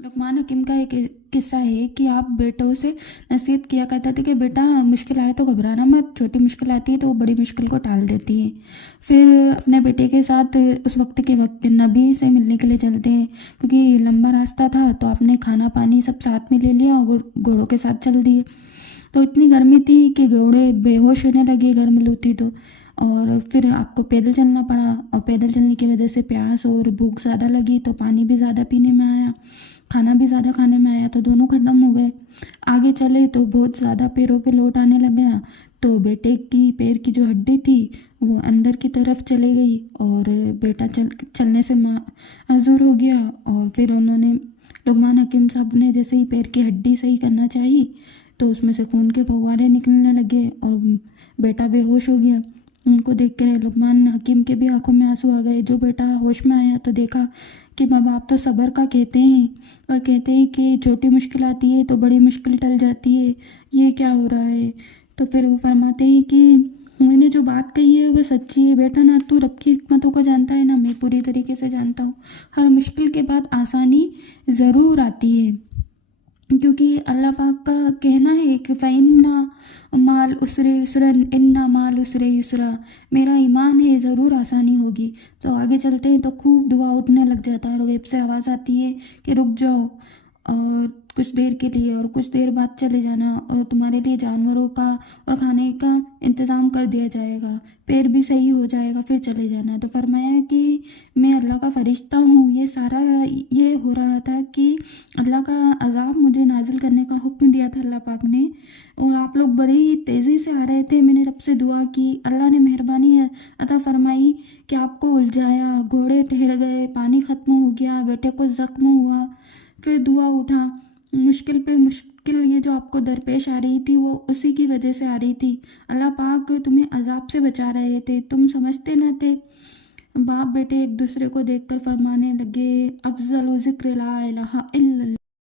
लुकमान हकीम का एक किस्सा है कि आप बेटों से नसीहत किया करते थे कि बेटा मुश्किल आए तो घबराना मत, छोटी मुश्किल आती है तो वो बड़ी मुश्किल को टाल देती है। फिर अपने बेटे के साथ उस वक्त के वक्त नबी से मिलने के लिए चलते हैं, क्योंकि लंबा रास्ता था तो आपने खाना पानी सब साथ में ले लिया और घोड़ों के साथ चल दिए। तो इतनी गर्मी थी कि घोड़े बेहोश होने लगे गर्म लू थी तो। और फिर आपको पैदल चलना पड़ा, और पैदल चलने की वजह से प्यास और भूख ज़्यादा लगी तो पानी भी ज़्यादा पीने में आया, खाना भी ज़्यादा खाने में आया, तो दोनों ख़त्म हो गए। आगे चले तो बहुत ज़्यादा पैरों पे लोट आने लग गया, तो बेटे की पैर की जो हड्डी थी वो अंदर की तरफ चली गई और बेटा चलने से माजूर हो गया। और फिर उन्होंने लुकमान हकीम साहब ने जैसे ही पैर की हड्डी सही करना चाहिए तो उसमें से खून के फव्वारे निकलने लगे और बेटा बेहोश हो गया। उनको देख कर लुकमान हकीम के भी आंखों में आंसू आ गए। जो बेटा होश में आया तो देखा कि माँ बाप तो सब्र का कहते हैं और कहते हैं कि छोटी मुश्किल आती है तो बड़ी मुश्किल टल जाती है, ये क्या हो रहा है। तो फिर वो फरमाते हैं कि मैंने जो बात कही है वो सच्ची है बेटा, ना तू रब की हिकमतों को जानता है ना मैं पूरी तरीके से जानता हूँ। हर मुश्किल के बाद आसानी ज़रूर आती है, क्योंकि अल्लाह पाक का कहना है कि फ़इन्ना माल उसरे युसरन इन्ना माल उसरे युसरा, मेरा ईमान है ज़रूर आसानी होगी। तो आगे चलते हैं तो खूब दुआ उठने लग जाता है और गैब से आवाज़ आती है कि रुक जाओ और कुछ देर के लिए, और कुछ देर बाद चले जाना, और तुम्हारे लिए जानवरों का और खाने का इंतज़ाम कर दिया जाएगा, पैर भी सही हो जाएगा, फिर चले जाना। तो फरमाया कि मैं अल्लाह का फ़रिश्ता हूँ। ये सारा ये हो रहा था कि अल्लाह का अज़ाब मुझे नाजिल करने का हुक्म दिया था अल्लाह पाक ने, और आप लोग बड़ी तेज़ी से आ रहे थे। मैंने रब से दुआ की, अल्लाह ने मेहरबानी अता फरमाई कि आपको उलझाया, घोड़े ठहर गए, पानी ख़त्म हो गया, बेटे को ज़ख्म हुआ, फिर दुआ उठा। मुश्किल पे मुश्किल ये जो आपको दरपेश आ रही थी वो उसी की वजह से आ रही थी। अल्लाह पाक तुम्हें अजाब से बचा रहे थे, तुम समझते न थे। बाप बेटे एक दूसरे को देखकर फरमाने लगे, अफजल ज़िक्र ला इलाहा इल्लल्लाह।